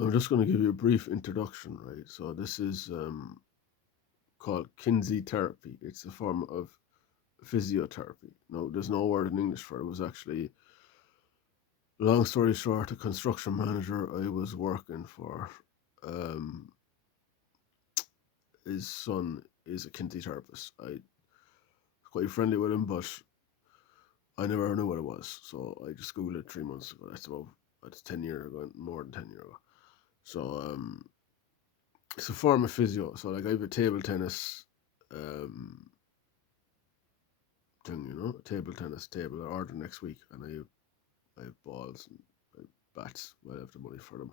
I'm just going to give you a brief introduction, right? So this is called Kinsey therapy. It's a form of physiotherapy. No, there's no word in English for it. It was actually, long story short, a construction manager I was working for. Um, his son is a Kinsey therapist. I was quite friendly with him, but I never knew what it was. So I just Googled it 3 months ago. That's 10 years ago, more than 10 years ago. So it's a form of physio. So like I have a table tennis um thing, table tennis table. I order next week, and I have balls and I have bats. Well, I have the money for them.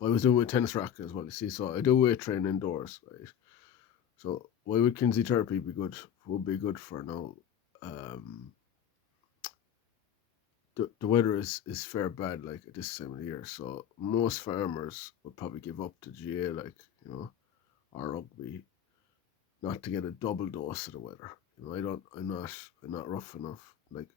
But I was doing a tennis racket as well. You see, so I do weight training indoors, right? So why would Kinsey therapy be good? Would be good for now. Um, the weather is fair bad like at this time of the year. So most farmers would probably give up to GA, like or rugby, not to get a double dose of the weather. I'm not rough enough, like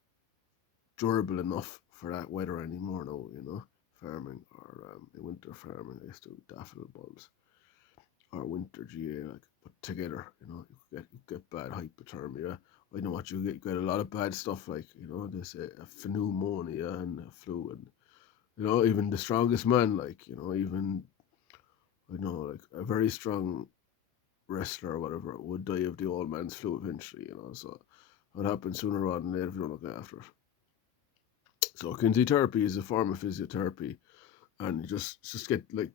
durable enough for that weather anymore now, farming or winter farming. I used to do daffodil bulbs or winter GA, like put together, you get bad hypothermia. I know what you get a lot of bad stuff, like, they say a pneumonia and a flu, and, even the strongest man, like, even, I know, like a very strong wrestler or whatever would die of the old man's flu eventually, so it happens sooner rather than later if you don't look after it. So Kinsey therapy is a form of physiotherapy, and you just get like,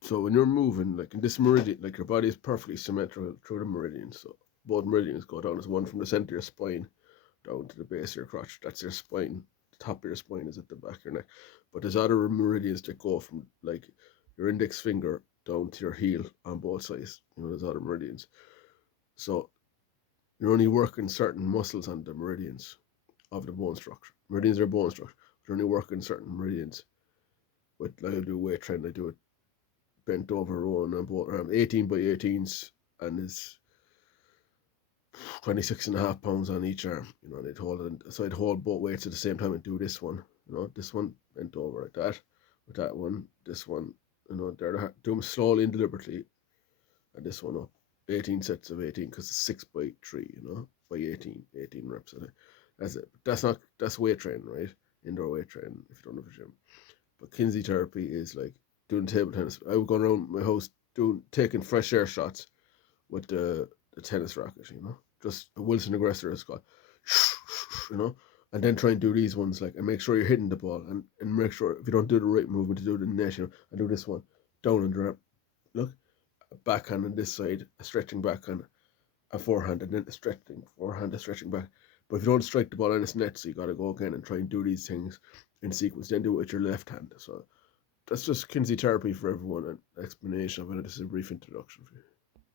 so when you're moving, like in this meridian, like your body is perfectly symmetrical through the meridians. So both meridians go down as one from the center of your spine down to the base of your crotch. That's your spine. The top of your spine is at the back of your neck. But there's other meridians that go from like your index finger down to your heel on both sides. There's other meridians. So you're only working certain muscles on the meridians of the bone structure. Meridians are bone structure. You're only working certain meridians. With like I do weight training, I do it bent over rowing on both 18 by 18s, and it's 26 and a half pounds on each arm. And I'd hold it. So I'd hold both weights at the same time and do this one. This one bent over like that, with that one, this one. Do them slowly and deliberately, and this one up. 18 sets of 18 because it's 6 by 3, by 18 reps. That's it. That's weight training, right? Indoor weight training if you don't have a gym. But Kinsey therapy is like doing table tennis. I would go around my house taking fresh air shots with the tennis racket, just a Wilson aggressor is called, you know, and then try and do these ones like, and make sure you're hitting the ball, and make sure if you don't do the right movement to do the net, and do this one down and around. Look, a backhand on this side, a stretching backhand, a forehand, and then a stretching forehand, a stretching back. But if you don't strike the ball in its net, so you got to go again and try and do these things in sequence. Then do it with your left hand. So that's just Kinsey therapy for everyone, an explanation of it. This is a brief introduction for you.